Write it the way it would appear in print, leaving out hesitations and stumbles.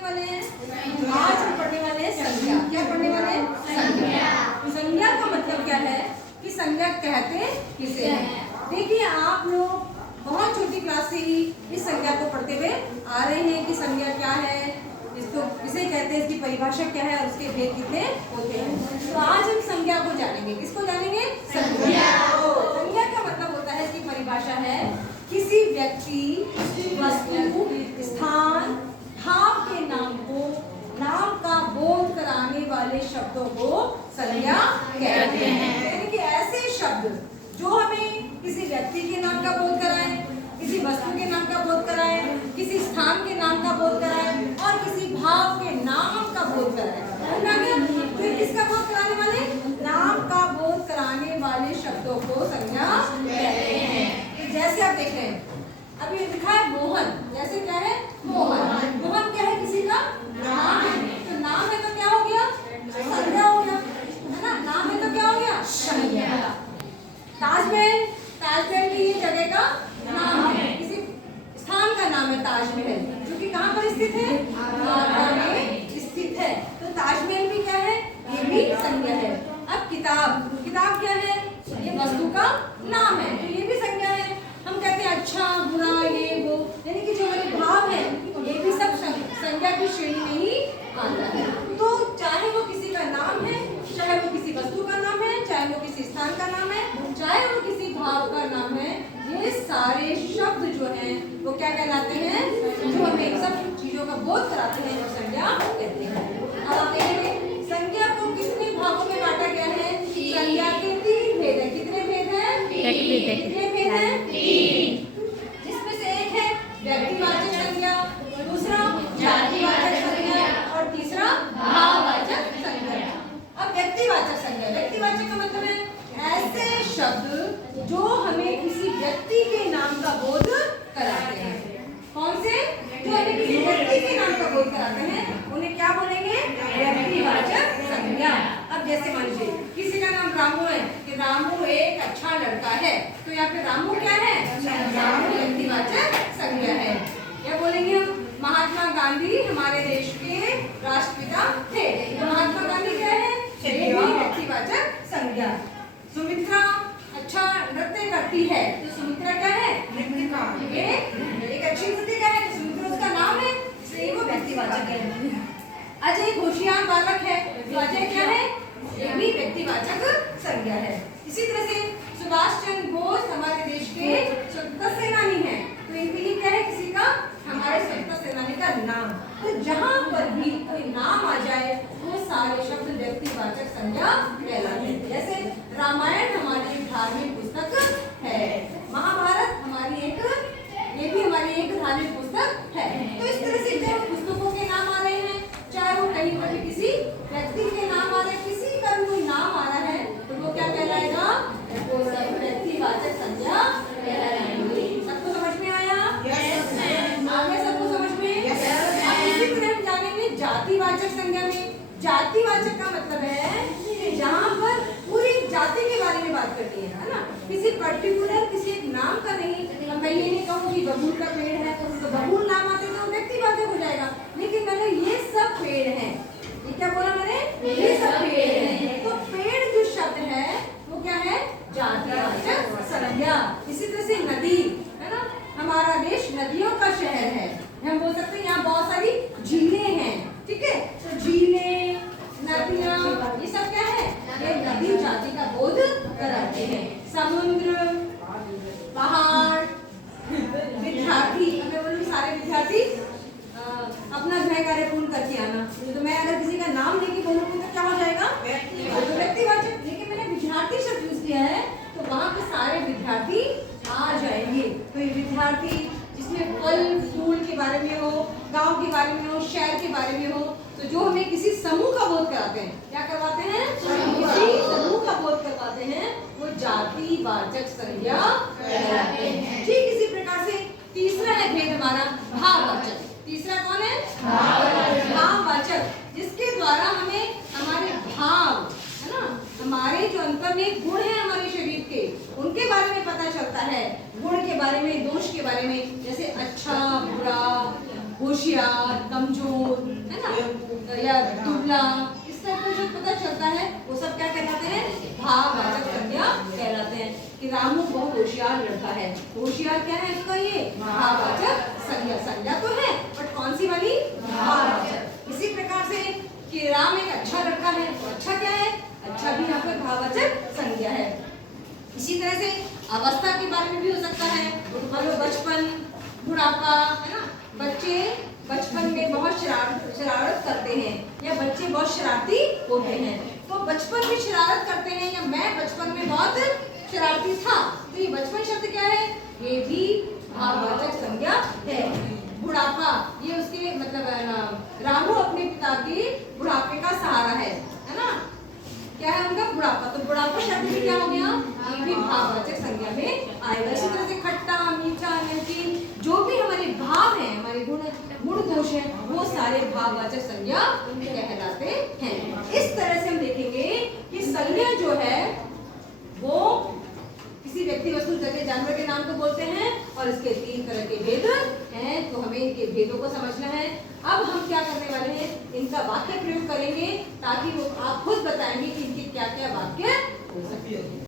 पढ़ने वाले हैं? आज हम पढ़ने वाले हैं संज्ञा। क्या पढ़ने वाले हैं? संज्ञा। संज्ञा का मतलब क्या है कि संज्ञा कहते किसे हैं? देखिए आप लोग बहुत छोटी क्लास से ही इस संज्ञा को पढ़ते हुए आ रहे हैं कि संज्ञा क्या है, इसको किसे कहते हैं, इसकी परिभाषा क्या है और उसके भेद कितने होते हैं। तो आज हम संज्ञा को जानेंगे। किसको जानेंगे? संज्ञा। संज्ञा का मतलब होता है, इसकी परिभाषा है किसी व्यक्ति, वस्तु, स्थान, भाव के नाम का बोध कराने वाले शब्दों को संज्ञा कहते हैं। यानी कि ऐसे शब्द जो हमें किसी व्यक्ति के नाम का बोध कराएं, किसी वस्तु के नाम का बोध कराएं, किसी स्थान के नाम का बोध कराएं और किसी भाव के नाम का बोध कराएं। फिर किसका बोध कराने वाले? नाम का बोध कराने वाले शब्दों को संज्ञा कहते हैं। जैसे आप देख रहे हैं अभी लिखा है मोहन। जैसे क्या है? मोहन। मोहन क्या है? किसी का नाम है। तो नाम है तो क्या हो गया? संज्ञा हो गया, है ना? नाम है तो क्या हो गया? संज्ञा। ताजमहल, ताजमहल की ये जगह का नाम है, किसी स्थान का नाम है ताजमहल, जो कि कहाँ पर स्थित है? आगरा में स्थित है। तो ताजमहल भी क्या है? ये भी संज्ञा है। अब किताब, किताब क्या है? ये वस्तु का नाम है, तो ये भी संज्ञा है। हम कहते हैं अच्छा, बुरा, ये वो, यानी कि जो हमारे भाव है ये भी सब संज्ञा की श्रेणी में ही आता है। तो चाहे वो किसी का नाम है, चाहे वो किसी वस्तु का नाम है, चाहे वो किसी स्थान का नाम है, चाहे वो किसी भाव का नाम है, ये सारे शब्द जो हैं वो क्या कहलाते हैं? जो हमें सब चीजों का बोध कराते हैं, वो संज्ञा कहते हैं। अब आप देखेंगे संज्ञा को कितने भागों में बांटा गया है? संज्ञा के 3 भेद हैं। कितने भेद हैं? कितने भेद हैं? 3। जिसमें से एक है व्यक्तिवाचक संज्ञा, दूसरा जातिवाचक संज्ञा और तीसरा भाववाचक संज्ञा। अब व्यक्तिवाचक संज्ञा, व्यक्तिवाचक का मतलब है ऐसे शब्द जो हमें किसी व्यक्ति के नाम का बोध कराते हैं। कौन से? जो हमें किसी व्यक्ति के नाम का बोध कराते हैं उन्हें क्या बोलेंगे? व्यक्तिवाचक संज्ञा। अब जैसे मान लीजिए किसी का नाम रामू है कि रामू एक अच्छा लड़का है, तो यहाँ पे रामू क्या है? रामू व्यक्तिवाचक संज्ञा है। क्या बोलेंगे हम? महात्मा गांधी हमारे देश के राष्ट्रपिता थे, तो महात्मा गांधी क्या है? व्यक्तिवाचक संज्ञा। सुमित्रा अच्छा नृत्य करती है, तो सुमित्रा क्या है? ये एक अच्छी नृत्यिका है, तो सुमित्रा उसका नाम है, इसलिए वो व्यक्तिवाचक है। अजय होशियार बालक है, तो अजय क्या है? ये भी व्यक्तिवाचक संज्ञा है। इसी तरह से सुभाष चंद्र बोस हमारे देश के स्वतंत्रता सेनानी हैं, तो इनके लिए क्या है? किसी का हमारे स्वतंत्रता सेनानी का नाम। तो जहाँ पर भी कोई नाम आ जाए वो सारे शब्द व्यक्तिवाचक संज्ञा कहलाते हैं। जैसे रामायण हमारी एक धार्मिक पुस्तक है, महाभारत हमारी एक, ये भी हमारी एक धार्मिक पुस्तक है। तो इस तरह से जब पुस्तकों के नाम आ रहे हैं, चाहे वो कहीं पर भी किसी व्यक्ति के नाम आ रहे हैं, किसी का भी कोई नाम आ रहा है, तो वो क्या कहलाएगा? वो सब व्यक्तिवाचक संज्ञा कहलाएंगे। सबको समझ में आया? आगे सबको समझ में? इसी तरह हम जानेंगे जातिवाचक संज्ञा में। जातिवाचक का मतलब है कि जहाँ पर पूरी जाति के बारे में बात करती है ना, किसी पर्टिकुलर किसी एक नाम का नहीं। मैं ये नहीं कहूँ कि बबूल का पेड़ है तो बबूल नाम आते तो व्यक्तिवाचक हो जाएगा, लेकिन मैंने ये सब पेड़ हैं, ये क्या बोला मैंने? ये सब पेड़ हैं। तो पेड़ जो शब्द है वो क्या है? जातिवाचक संज्ञा। इसी तरह से नदी है ना, हमारा देश नदियों का शहर है, हम बोल सकते हैं यहाँ बहुत सारी झीलें हैं, ठीक है? तो झीलें, नदियाँ, ये सब क्या है? ये नदी जाति का बोध कराते हैं। समुद्र, पहाड़, विद्यार्थी, मैं बोलूँ सारे विद्यार्थी अपना गृह कार्य पूर्ण करके आना, तो मैं अगर किसी का नाम लेके बोलूँगी तो क्या हो जाएगा? व्यक्तिवाचक। लेकिन मैंने विद्यार्थी शब्द यूज किया है तो वहाँ पे सारे विद्यार्थी आ जाएंगे। तो ये विद्यार्थी जिसमें फल फूल के बारे में हो, गांव के बारे में हो, शहर के बारे में हो, तो जो हमें किसी समूह का बोध कराते हैं, क्या करवाते हैं? किसी समूह का बोध करवाते हैं, वो जातिवाचक संज्ञा कहलाते हैं। ठीक इसी प्रकार से तीसरा है भेद हमारा भाववाचक। तीसरा कौन है? भाववाचक, जिसके द्वारा हमें हमारे भाव है ना, हमारे जो अंतर में गुण है हमारे शरीर के, उनके बारे में पता चलता है। गुण के बारे में, दोष के बारे में, जैसे अच्छा बुरा, होशियार, कमजोर, है ना, या दुबला, इस टाइप का जो पता चलता है वो सब क्या कहलाते हैं? भाववाचक संज्ञा कहलाते हैं। कि रामू बहुत होशियार लड़का है, होशियार क्या है इसका? ये भाववाचक संज्ञा। संज्ञा तो है बट कौन सी वाली? भाववाचक। इसी प्रकार से कि राम एक अच्छा लड़का है, तो अच्छा क्या है? अच्छा भी यहाँ पर भाववाचक संज्ञा है। इसी तरह से अवस्था के बारे में भी हो सकता है, मतलब बचपन, बुढ़ापा, है ना। बच्चे बचपन में बहुत शरारत करते हैं या बच्चे बहुत शरारती होते हैं, तो बचपन में शरारत करते हैं या मैं बचपन में बहुत शरारती था, तो ये बचपन शब्द क्या है? ये भी भाववाचक संज्ञा है। बुढ़ापा, ये उसके मतलब रामू अपने पिता के बुढ़ापे का सहारा है ना। क्या है उनका? बुढ़ापा। तो बुढ़ापा शब्द भी क्या हो गया? ये भी भाववाचक संज्ञा में आएगा। इसी तरह से खट्टा, मीठा, नमकीन, जो भी हमारे भाव हैं, हमारे गुण दोष हैं, वो सारे भाववाचक संज्ञा कहलाते हैं। इस तरह से हम देखेंगे कि संज्ञा जो है वो किसी व्यक्ति, वस्तु, जगह, जानवर के नाम को बोलते हैं और इसके 3 तरह के भेद हैं, तो हमें इनके भेदों को समझना है। अब हम क्या करने वाले हैं? इनका वाक्य प्रयोग करेंगे ताकि वो आप खुद बताएंगे कि इनके क्या क्या वाक्य हो सकते हैं।